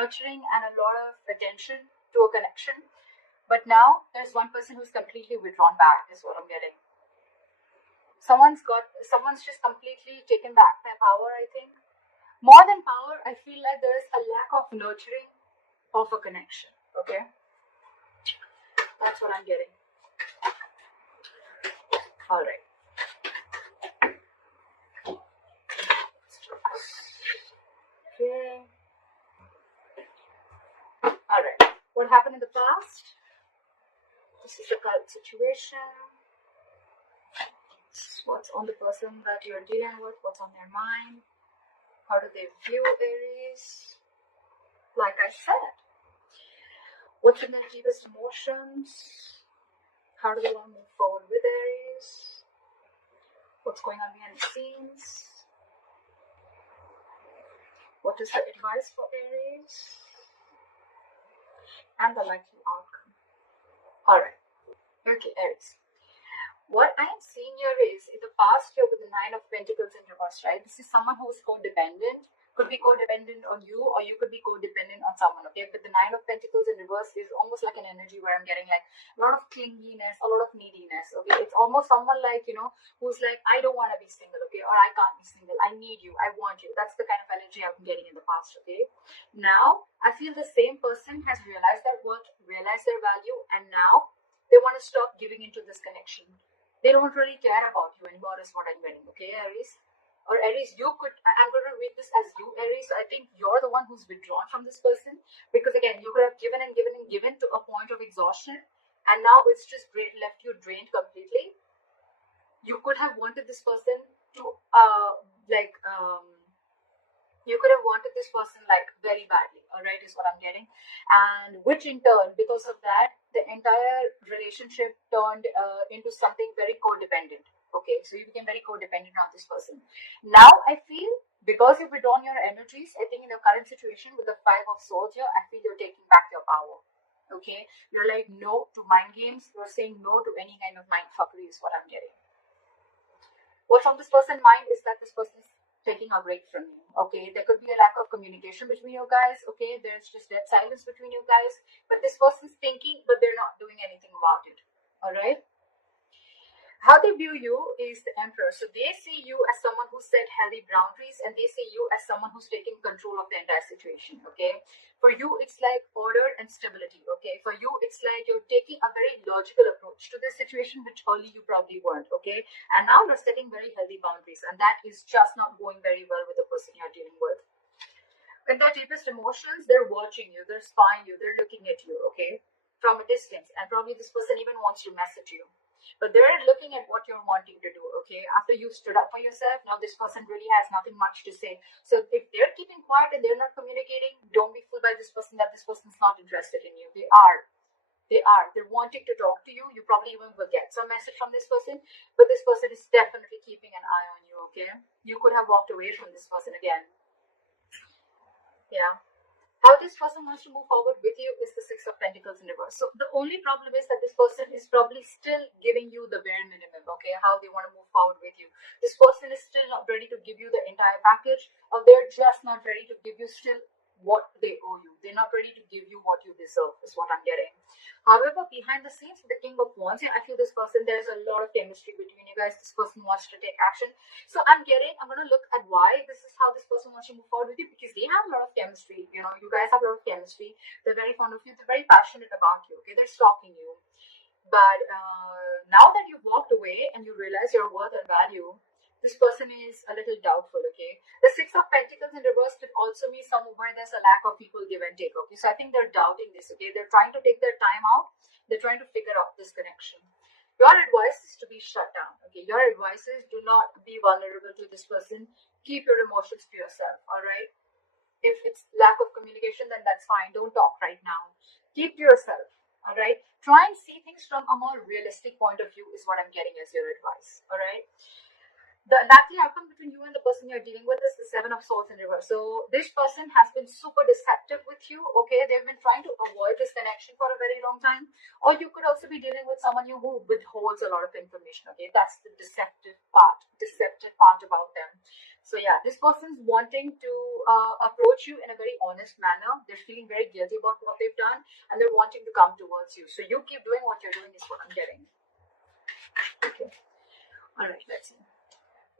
nurturing and a lot of attention to a connection. But now there's one person who's completely withdrawn back, is what I'm getting. Someone's just completely taken back their power, I think. More than power, I feel like there is a lack of nurturing of a connection. Okay? That's what I'm getting. Alright. Okay. Alright. What happened in the past? This is the current situation. What's on the person that you're dealing with? What's on their mind? How do they view Aries? Like I said, what's in their deepest emotions? How do they want to move forward with Aries? What's going on behind the scenes? What is the advice for Aries? And the likely outcome. Alright. Okay, Aries. What I am seeing here is, in the past year with the Nine of Pentacles in reverse, right? This is someone who is codependent. Could be codependent on you, or you could be codependent on someone, okay? But the Nine of Pentacles in reverse is almost like an energy where I'm getting like a lot of clinginess, a lot of neediness, okay? It's almost someone like, you know, who's like, I don't want to be single, okay? Or I can't be single. I need you. I want you. That's the kind of energy I've been getting in the past, okay? Now, I feel the same person has realized their worth, realized their value, and now they want to stop giving into this connection. They don't really care about you anymore, is what I'm getting, okay, Aries? Or Aries, I'm going to read this as you, Aries. So I think you're the one who's withdrawn from this person, because again, you could have given and given and given to a point of exhaustion, and now it's just left you drained completely. You could have wanted this person to, you could have wanted this person like very badly, alright, is what I'm getting. And which in turn, because of that, the entire relationship turned into something very codependent. Okay, so you became very codependent on this person. Now I feel, because you've withdrawn your energies, I think in the current situation with the Five of Swords here, I feel you're taking back your power. Okay, you're like no to mind games. You're saying no to any kind of mind fuckery, is what I'm getting. What's on this person's mind is that this person is taking a break from you. Okay, there could be a lack of communication between you guys. Okay, there's just dead silence between you guys, but this person's thinking, but they're not doing anything about it. All right. How they view you is the Emperor. So they see you as someone who set healthy boundaries, and they see you as someone who's taking control of the entire situation. Okay, for you it's like order and stability. Okay, for you it's like you're taking a very logical approach to this situation, which early you probably weren't. Okay, and now you're setting very healthy boundaries, and that is just not going very well with the person you're dealing with. In their deepest emotions, they're watching you, they're spying you, they're looking at you. Okay, from a distance, and probably this person even wants to message you. But they're looking at what you're wanting to do, okay? After you've stood up for yourself, now this person really has nothing much to say. So if they're keeping quiet and they're not communicating, don't be fooled by this person that this person's not interested in you. They are. They're wanting to talk to you. You probably even will get some message from this person, but this person is definitely keeping an eye on you, okay? You could have walked away from this person again. Yeah. How this person wants to move forward with you is the Six of Pentacles in reverse. So the only problem is that this person is probably still giving you the bare minimum, okay, how they want to move forward with you. This person is still not ready to give you the entire package, or they're just not ready to give you still what they owe you. They're not ready to give you what you deserve, is what I'm getting. However, behind the scenes, with the King of Wands, I feel this person, there's a lot of chemistry between you guys. This person wants to take action. So I'm going to look at why this is how this person wants to move forward with you, because they have a lot of chemistry. You know, you guys have a lot of chemistry. They're very fond of you. They're very passionate about you. Okay, they're stalking you. But now that you've walked away and you realize your worth and value, this person is a little doubtful, okay? The Six of Pentacles in reverse could also mean somewhere where there's a lack of people give and take, okay? So I think they're doubting this, okay? They're trying to take their time out. They're trying to figure out this connection. Your advice is to be shut down, okay? Your advice is do not be vulnerable to this person. Keep your emotions to yourself, all right? If it's lack of communication, then that's fine. Don't talk right now. Keep to yourself, all right? Try and see things from a more realistic point of view is what I'm getting as your advice, all right? The likely outcome between you and the person you're dealing with is the Seven of Swords in reverse. So this person has been super deceptive with you, okay? They've been trying to avoid this connection for a very long time. Or you could also be dealing with someone who withholds a lot of information, okay? That's the deceptive part about them. So yeah, this person's wanting to approach you in a very honest manner. They're feeling very guilty about what they've done, and they're wanting to come towards you. So you keep doing what you're doing is what I'm getting. Okay. All right, let's see.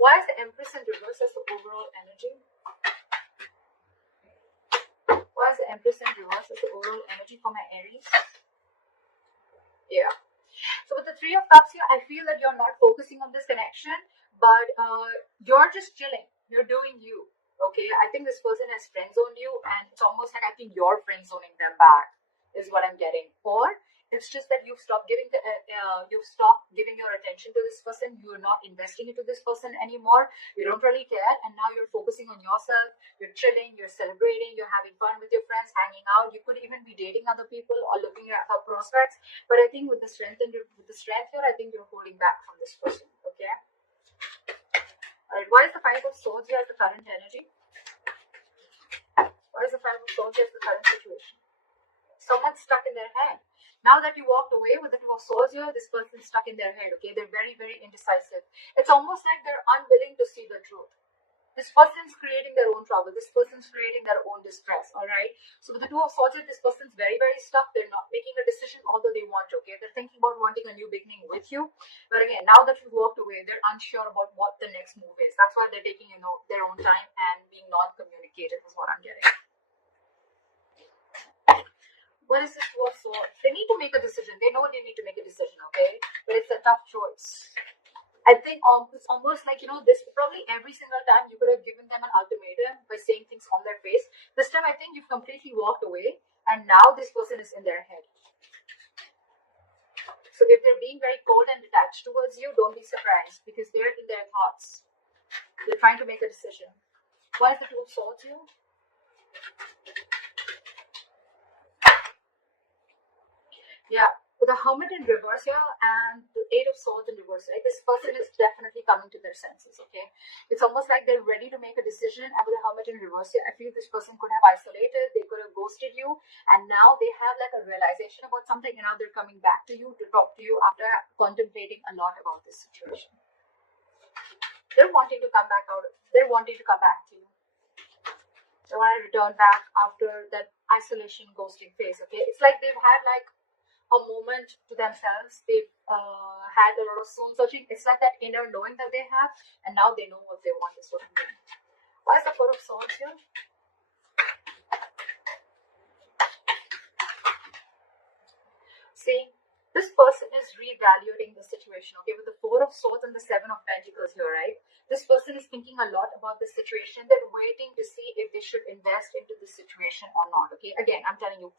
Why is the Empress in reverse as the overall energy? Why is the Empress in reverse as the overall energy for my Aries? Yeah. So with the Three of Cups here, I feel that you're not focusing on this connection, but you're just chilling. You're doing you. Okay. I think this person has friend zoned you, and it's almost like I think you're friend zoning them back, is what I'm getting. Or it's just that you've stopped giving your attention to this person. You're not investing into this person anymore. You don't really care, and now you're focusing on yourself. You're chilling, you're celebrating, you're having fun with your friends, hanging out. You could even be dating other people or looking at other prospects. But I think with the strength here, I think you're holding back from this person. Okay. All right. Why is the Five of Swords here as the current energy? Why is the Five of Swords here as the current situation? Someone's stuck in their head. Now that you walked away with the Two of Swords here, this person's stuck in their head, okay? They're very, very indecisive. It's almost like they're unwilling to see the truth. This person's creating their own trouble. This person's creating their own distress, all right? So with the Two of Swords here, this person's very, very stuck. They're not making a decision, although they want to, okay? They're thinking about wanting a new beginning with you. But again, now that you've walked away, they're unsure about what the next move is. That's why they're taking, their own time and being non-communicative is what I'm getting. What is this Two of Swords? They need to make a decision. They know they need to make a decision, okay? But it's a tough choice. I think it's almost like, this probably every single time you could have given them an ultimatum by saying things on their face. This time I think you've completely walked away, and now this person is in their head. So if they're being very cold and detached towards you, don't be surprised, because they're in their thoughts. They're trying to make a decision. Why is the Two of Swords here? Yeah, with the Hermit in reverse here and the Eight of Swords in reverse, right? This person is definitely coming to their senses, okay? It's almost like they're ready to make a decision, and with the Hermit in reverse here, I feel this person could have isolated, they could have ghosted you, and now they have like a realization about something, and now they're coming back to you to talk to you after contemplating a lot about this situation. They're wanting to come back to you. They want to return back after that isolation ghosting phase, okay? It's like they've had like a moment to themselves. They've had a lot of soul searching. It's like that inner knowing that they have, and now they know what they want is what I'm doing. Why is the Four of Swords here? See, this person is reevaluating the situation, okay? With the Four of Swords and the Seven of Pentacles here, right? This person is thinking a lot about the situation. They're waiting to see if they should invest into the situation or not, okay? Again, I'm telling you,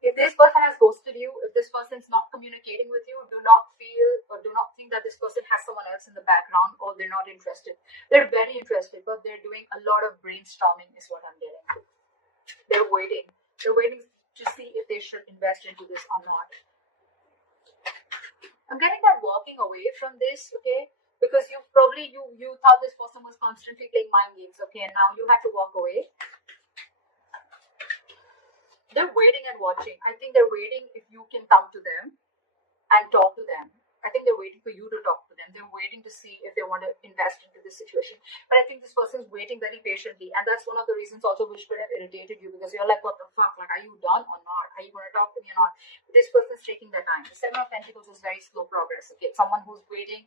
if this person has ghosted you, if this person is not communicating with you, do not feel or do not think that this person has someone else in the background or they're not interested. They're very interested, but they're doing a lot of brainstorming is what I'm getting. They're waiting. They're waiting to see if they should invest into this or not. I'm getting that walking away from this, okay? Because you thought this person was constantly playing mind games, okay? And now you have to walk away. They're waiting and watching. I think they're waiting if you can come to them and talk to them. I think they're waiting for you to talk to them. They're waiting to see if they want to invest into this situation. But I think this person is waiting very patiently. And that's one of the reasons also which could have irritated you, because you're like, what the fuck? Like, are you done or not? Are you going to talk to me or not? This person is taking their time. The Seven of Pentacles is very slow progress. Okay, it's someone who's waiting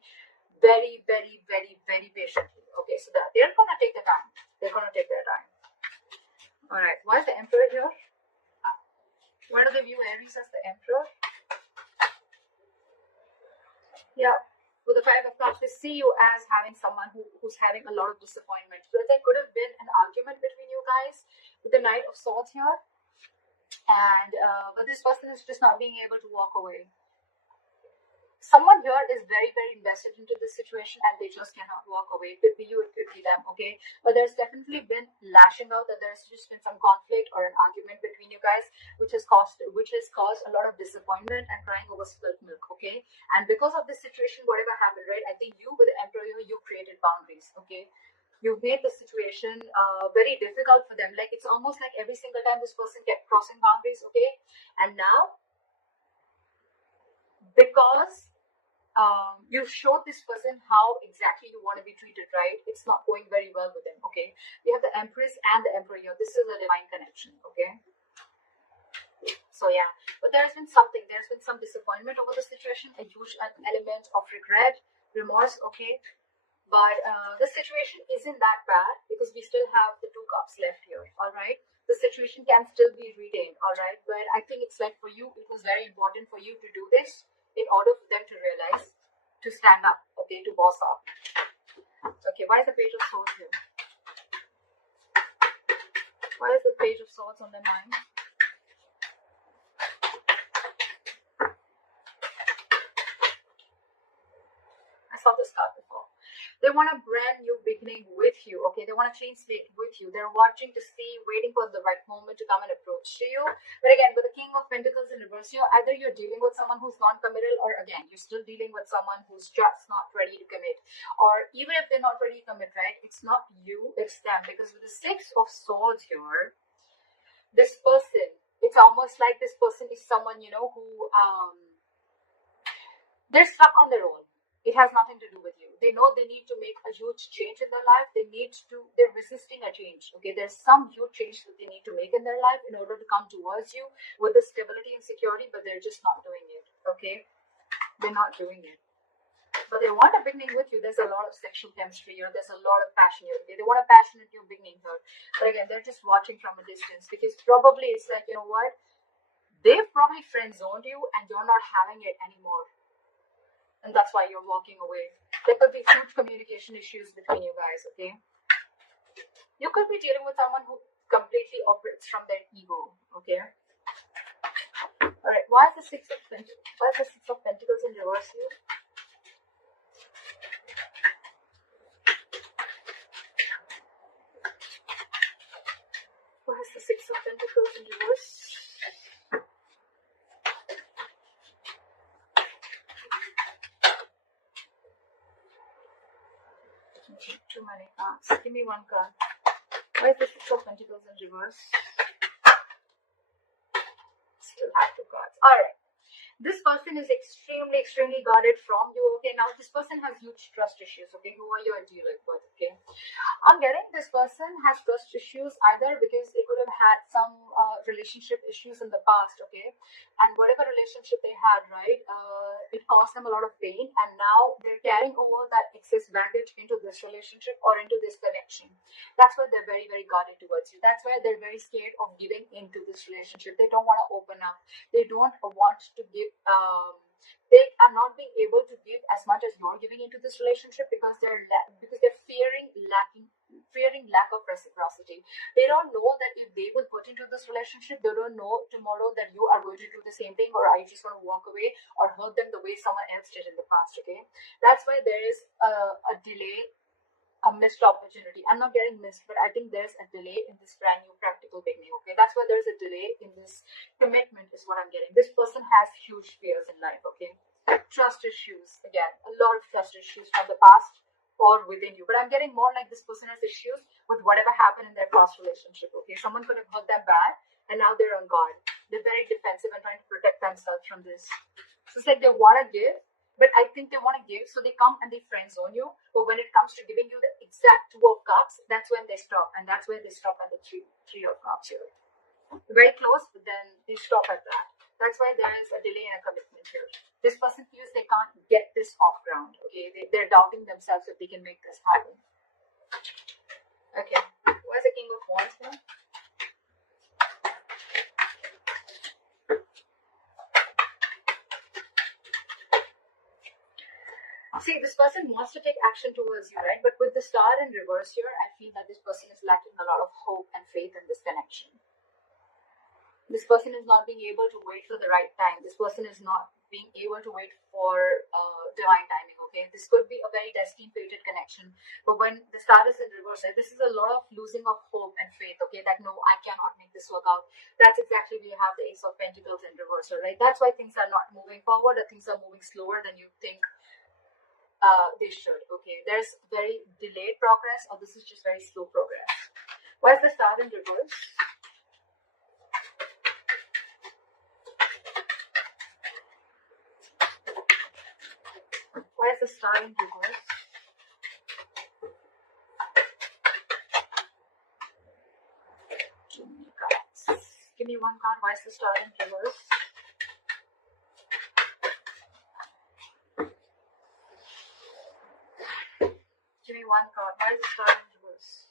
very, very, very, very patiently. Okay, so they're going to take their time. They're going to take their time. All right, why is the Emperor here? Why do they view Aries as the Emperor? Yeah, with the Five of Cups, they see you as having someone who's having a lot of disappointment. So there could have been an argument between you guys with the Knight of Swords here. And but this person is just not being able to walk away. Someone here is very, very invested into this situation and they just cannot walk away. It could be you, it could be them, okay? But there's definitely been lashing out, that there's just been some conflict or an argument between you guys, which has caused a lot of disappointment and crying over spilt milk, okay? And because of this situation, whatever happened, right? I think you with the Emperor, you created boundaries, okay? You've made the situation very difficult for them. Like, it's almost like every single time this person kept crossing boundaries, okay? And now, because you showed this person how exactly you want to be treated, right? It's not going very well with them, okay? We have the Empress and the Emperor here. This is a divine connection, okay? So yeah, but there's been some disappointment over the situation, a huge element of regret, remorse, okay? But the situation isn't that bad because we still have the 2 cups left here, all right? The situation can still be retained, all right? But I think it's like for you, it was very important for you to do this in order for them to realize, to stand up, okay, to boss up. Okay, why is the Page of Swords here? Why is the Page of Swords on their mind? I saw this card before. They want a brand new beginning with you, okay? They want a clean slate with you. They're watching to see, waiting for the right moment to come and approach to you. But again, with the King of Pentacles in reverse here, either you're dealing with someone who's non-committal, or again, you're still dealing with someone who's just not ready to commit. Or even if they're not ready to commit, right? It's not you, it's them. Because with the 6 of Swords here, this person, it's almost like this person is someone, you know, who they're stuck on their own. It has nothing to do with you. They know they need to make a huge change in their life. They're resisting a change. Okay, there's some huge change that they need to make in their life in order to come towards you with the stability and security, but they're just not doing it. Okay, they're not doing it. But they want a beginning with you. There's a lot of sexual chemistry here. There's a lot of passion here. Okay? They want a passionate new beginning here. But again, they're just watching from a distance because probably it's like, you know what? They've probably friend zoned you and you're not having it anymore. And that's why you're walking away. There could be huge communication issues between you guys, okay? You could be dealing with someone who completely operates from their ego, okay? Alright, why is the Six of Pentacles in reverse here? Why is the Six of Pentacles in reverse? Too many cards. Give me one card. Why is the Six of Pentacles in reverse? Still have 2 cards. Alright. This person is extremely guarded from you. Okay, now this person has huge trust issues. Okay, who are you dealing with? Okay, I'm getting this person has trust issues either because they could have had some relationship issues in the past. Okay, and whatever relationship they had, right, it caused them a lot of pain, and now they're carrying over that excess baggage into this relationship or into this connection. That's why they're very guarded towards you. That's why they're very scared of giving into this relationship. They don't want to open up. They don't want to give. They are not being able to give as much as you're giving into this relationship because they're fearing lack of reciprocity. They don't know that if they will put into this relationship, they don't know tomorrow that you are going to do the same thing, or are you just going to walk away or hurt them the way someone else did in the past. Okay, that's why there is a delay, a missed opportunity. I'm not getting missed, but I think there's a delay in this brand new practical beginning. Okay, that's why there's a delay in this commitment is what I'm getting. This person has huge fears in life. Okay, trust issues, again, a lot of trust issues from the past or within you, but I'm getting more like this person has issues with whatever happened in their past relationship. Okay, someone could have hurt them bad and now they're on guard. They're very defensive and trying to protect themselves from this. So it's like they want to give, but I think they want to give, so they come and they friend zone you. But when it comes to giving you the exact 2 of cups, that's when they stop, and that's where they stop at the three of cups here. Very close, but then they stop at that. That's why there is a delay in a commitment here. This person feels they can't get this off ground. Okay, they're doubting themselves if they can make this happen. Okay, where's the King of Wands here? See, this person wants to take action towards you, right? But with the Star in reverse here, I feel that this person is lacking a lot of hope and faith in this connection. This person is not being able to wait for the right time. This person is not being able to wait for divine timing, okay? This could be a very destined, fated connection. But when the Star is in reverse, right, this is a lot of losing of hope and faith, okay? That, no, I cannot make this work out. That's exactly where you have the Ace of Pentacles in reverse, right? That's why things are not moving forward, or things are moving slower than you think they should. Okay, there's very delayed progress, or this is just very slow progress. Why is the Star in reverse? the star in reverse? Too many cards. Give me one card. Why is the star in reverse? Give me one card. Why is the star in reverse?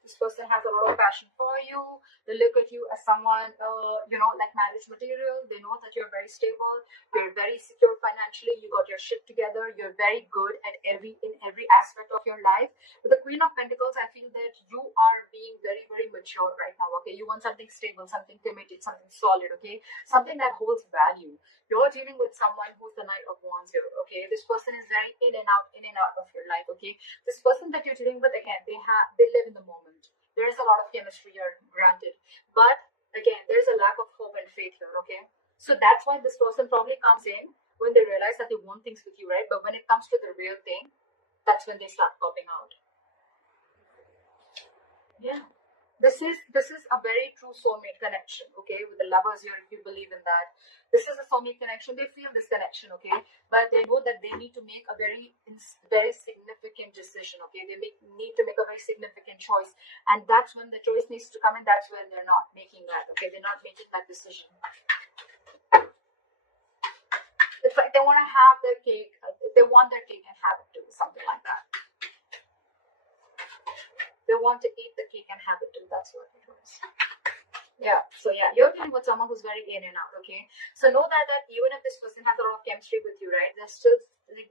This person has a lot of passion for you. They look at you as someone, like marriage material. They know that you're very stable. You're very secure financially. You got your shit together. You're very good at in every aspect of your life. With the Queen of Pentacles, I feel that you are being very, very mature right now. Okay, you want something stable, something committed, something solid. Okay, something that holds value. You're dealing with someone who's the Knight of Wands here. Okay, this person is very in and out of your life. Okay, this person that you're dealing with, again, they live in the moment. There is a lot of chemistry here, granted, but again, there's a lack of hope and faith here. Okay, so that's why this person probably comes in when they realize that they want things with you, right? But when it comes to the real thing, that's when they start popping out. Yeah, this is a very true soulmate connection. Okay, with the lovers here, if you believe in that, this is a soulmate connection. They feel this connection. Okay, but they know that they need to make a very significant decision. Okay, they need to make a very significant choice, and that's when the choice needs to come in. That's when they're not making that. Okay, they're not making that decision. It's like they want to have their cake. They want their cake and have it too, something like that. They want to eat the cake and have it too. That's what it was. Yeah, so yeah, you're dealing with someone who's very in and out. Okay, so know that even if this person has a lot of chemistry with you, right, there's still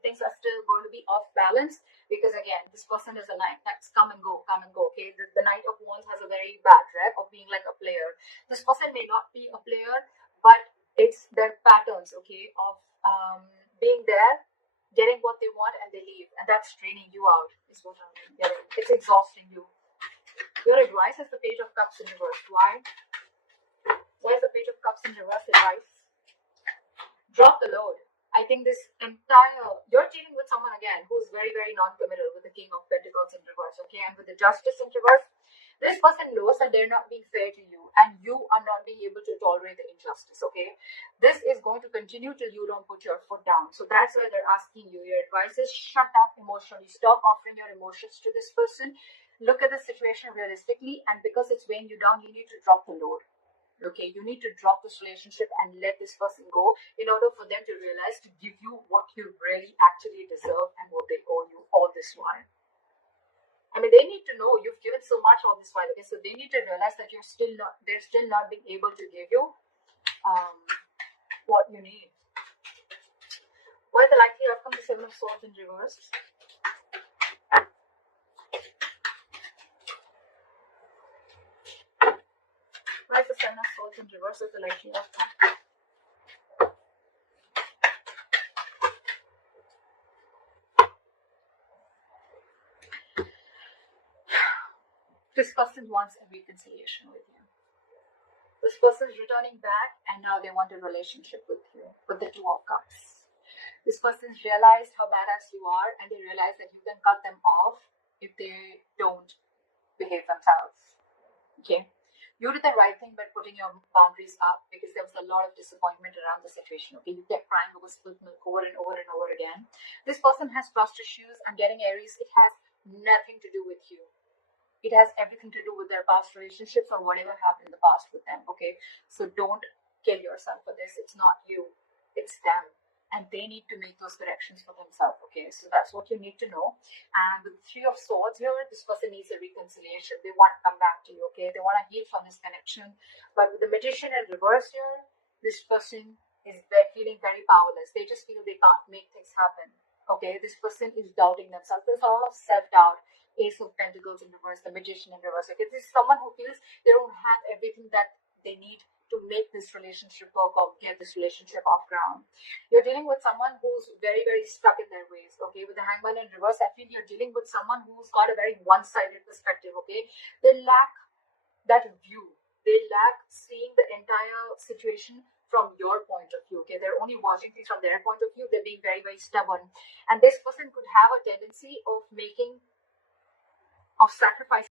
things are still going to be off balance, because again, this person is a knight that's come and go. Okay, the Knight of Wands has a very bad rep of being like a player. This person may not be a player, but it's their patterns, okay, of being there, getting what they want, and they leave, and that's draining you out. Is what I'm getting. It's exhausting you. Your advice is the Page of Cups in reverse. Why? Why is the Page of Cups in reverse advice? Drop the load. I think you're dealing with someone again who's very, very non-committal, with the King of Pentacles in reverse, okay, and with the Justice in reverse. This person knows that they're not being fair to you, and you are not being able to tolerate the injustice, okay? This is going to continue till you don't put your foot down. So that's why they're asking you. Your advice is shut down emotionally. Stop offering your emotions to this person. Look at the situation realistically, and because it's weighing you down, you need to drop the load. Okay, you need to drop this relationship and let this person go in order for them to realize to give you what you really actually deserve and what they owe you all this while. I mean, they need to know you've given so much all this while. Okay, so they need to realize that they're still not being able to give you what you need. What is the likely outcome? The Seven of Swords in reverse. Why is the Seven of Swords in reverse? Is the likely outcome? This person wants a reconciliation with you. This person is returning back, and now they want a relationship with you, with the Two of Cups. This person's realized how badass you are, and they realize that you can cut them off if they don't behave themselves. Okay? You did the right thing by putting your boundaries up, because there was a lot of disappointment around the situation. Okay, you kept crying over spilled milk over and over and over again. This person has trust issues. I'm getting Aries. It has nothing to do with you. It has everything to do with their past relationships or whatever happened in the past with them. Okay, so don't kill yourself for this. It's not you. It's them. And they need to make those corrections for themselves, okay? So that's what you need to know. And with the Three of Swords here, this person needs a reconciliation. They want to come back to you, okay? They want to heal from this connection. But with the Magician in reverse here, this person is feeling very powerless. They just feel they can't make things happen, okay? This person is doubting themselves. There's a lot of self-doubt. Ace of Pentacles in reverse, the Magician in reverse, okay? This is someone who feels they don't have everything that they need to make this relationship work or get this relationship off ground. You're dealing with someone who's very, very stuck in their ways, okay? With the Hangman in reverse, I feel you're dealing with someone who's got a very one-sided perspective, okay? They lack that view. They lack seeing the entire situation from your point of view, okay? They're only watching things from their point of view. They're being very, very stubborn. And this person could have a tendency of sacrificing